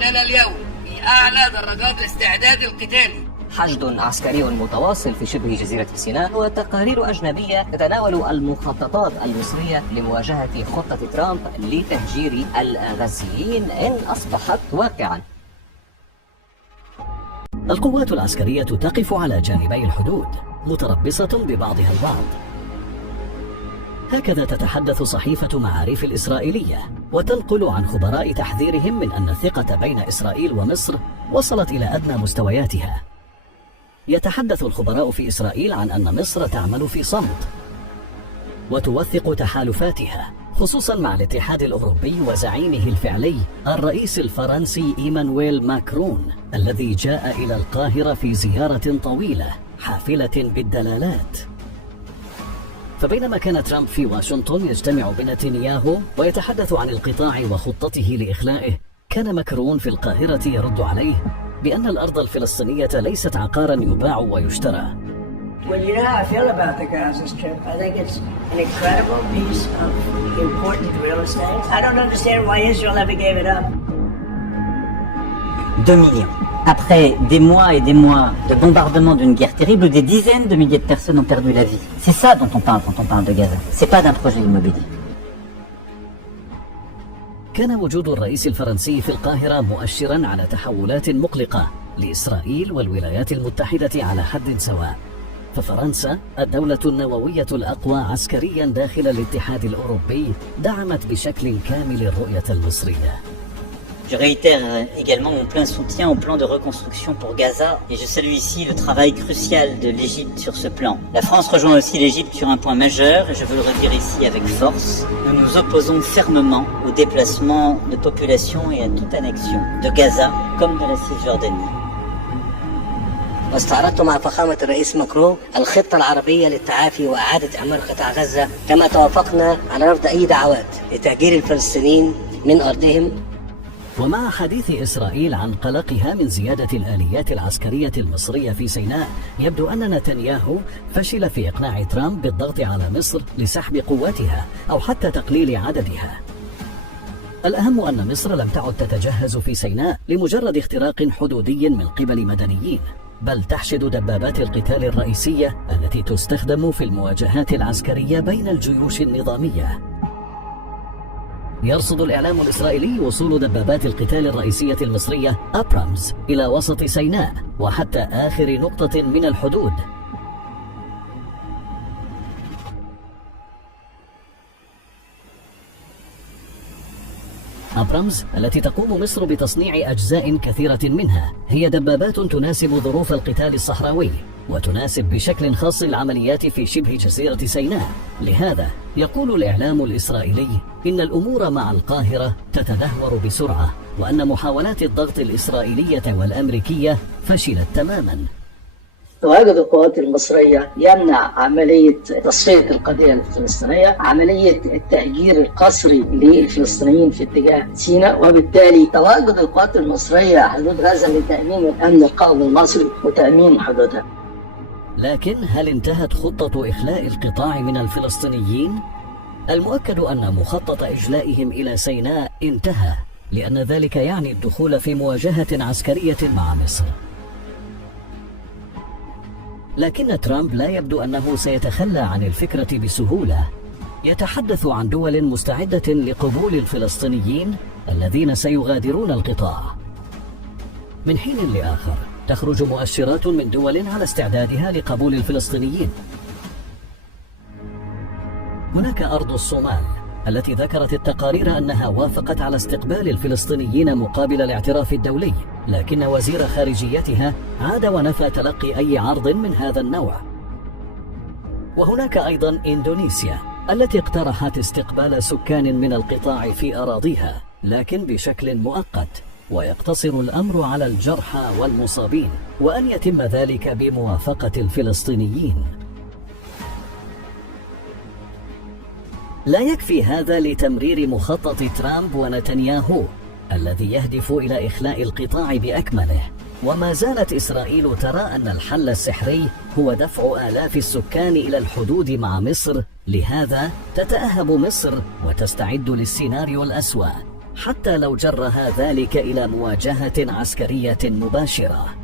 أننا اليوم في أعلى درجات الاستعداد القتالي. حشد عسكري متواصل في شبه جزيرة سيناء وتقارير أجنبية تتناول المخططات المصرية لمواجهة خطة ترامب لتهجير الغزيين إن أصبحت واقعا. القوات العسكرية تقف على جانبي الحدود متربصة ببعضها البعض. هكذا تتحدث صحيفة معاريف الإسرائيلية وتنقل عن خبراء تحذيرهم من أن الثقة بين إسرائيل ومصر وصلت إلى أدنى مستوياتها. يتحدث الخبراء في إسرائيل عن أن مصر تعمل في صمت وتوثق تحالفاتها، خصوصا مع الاتحاد الأوروبي وزعيمه الفعلي الرئيس الفرنسي إيمانويل ماكرون الذي جاء إلى القاهرة في زيارة طويلة حافلة بالدلالات. فبينما كان ترامب في واشنطن يجتمع بنتنياهو ويتحدث عن القطاع وخطته لإخلائه، كان ماكرون في القاهرة يرد عليه بأن الأرض الفلسطينية ليست عقارا يباع ويشترى. Well, you know how I feel about the Gaza Strip. I think it's an incredible piece of important real estate. I don't understand why Israel ever gave it up. 2 millions. Après des mois et des mois de bombardement d'une guerre terrible où des dizaines de milliers de personnes ont perdu la vie. C'est ça dont on parle quand on parle de Gaza. C'est pas d'un projet immobilier. كان وجود الرئيس الفرنسي في القاهرة مؤشرا على تحولات مقلقة لإسرائيل والولايات المتحدة على حد سواء. ففرنسا الدولة النووية الأقوى عسكريا داخل الاتحاد الأوروبي دعمت بشكل كامل الرؤية المصرية. Je réitère également mon plein soutien au plan de reconstruction pour Gaza et je salue ici le travail crucial de l'Égypte sur ce plan. La France rejoint aussi l'Égypte sur un point majeur et je veux le redire ici avec force. Nous nous opposons fermement au déplacement de population et à toute annexion de Gaza comme de la Cisjordanie. واستعرضت مع فخامة الرئيس ماكرون الخطة العربية للتعافي وإعادة إعمار قطاع غزة، كما توافقنا على رفض أي دعوات لتهجير الفلسطينيين من أرضهم. ومع حديث إسرائيل عن قلقها من زيادة الآليات العسكرية المصرية في سيناء، يبدو أن نتنياهو فشل في إقناع ترامب بالضغط على مصر لسحب قواتها أو حتى تقليل عددها. الأهم أن مصر لم تعد تتجهز في سيناء لمجرد اختراق حدودي من قبل مدنيين، بل تحشد دبابات القتال الرئيسية التي تستخدم في المواجهات العسكرية بين الجيوش النظامية. يرصد الإعلام الإسرائيلي وصول دبابات القتال الرئيسية المصرية أبرامز إلى وسط سيناء وحتى آخر نقطة من الحدود. أبرامز التي تقوم مصر بتصنيع أجزاء كثيرة منها هي دبابات تناسب ظروف القتال الصحراوي وتناسب بشكل خاص العمليات في شبه جزيرة سيناء. لهذا يقول الإعلام الإسرائيلي إن الأمور مع القاهرة تتدهور بسرعة وأن محاولات الضغط الإسرائيلية والأمريكية فشلت تماما. تواجد القوات المصرية يمنع عملية تصفية القضية الفلسطينية، عملية التهجير القسري للفلسطينيين في اتجاه سيناء، وبالتالي تواجد القوات المصرية حدود غزة لتأمين الأمن القومي المصري وتأمين حدودها. لكن هل انتهت خطة إخلاء القطاع من الفلسطينيين؟ المؤكد أن مخطط إجلائهم إلى سيناء انتهى، لأن ذلك يعني الدخول في مواجهة عسكرية مع مصر. لكن ترامب لا يبدو أنه سيتخلى عن الفكرة بسهولة. يتحدث عن دول مستعدة لقبول الفلسطينيين الذين سيغادرون القطاع. من حين لآخر تخرج مؤشرات من دول على استعدادها لقبول الفلسطينيين. هناك أرض الصومال التي ذكرت التقارير أنها وافقت على استقبال الفلسطينيين مقابل الاعتراف الدولي، لكن وزير خارجيتها عاد ونفى تلقي أي عرض من هذا النوع. وهناك أيضا إندونيسيا التي اقترحت استقبال سكان من القطاع في أراضيها، لكن بشكل مؤقت، ويقتصر الأمر على الجرحى والمصابين، وأن يتم ذلك بموافقة الفلسطينيين. لا يكفي هذا لتمرير مخطط ترامب ونتنياهو الذي يهدف إلى إخلاء القطاع بأكمله. وما زالت إسرائيل ترى أن الحل السحري هو دفع آلاف السكان إلى الحدود مع مصر، لهذا تتأهب مصر وتستعد للسيناريو الأسوأ، حتى لو جرها ذلك إلى مواجهة عسكرية مباشرة.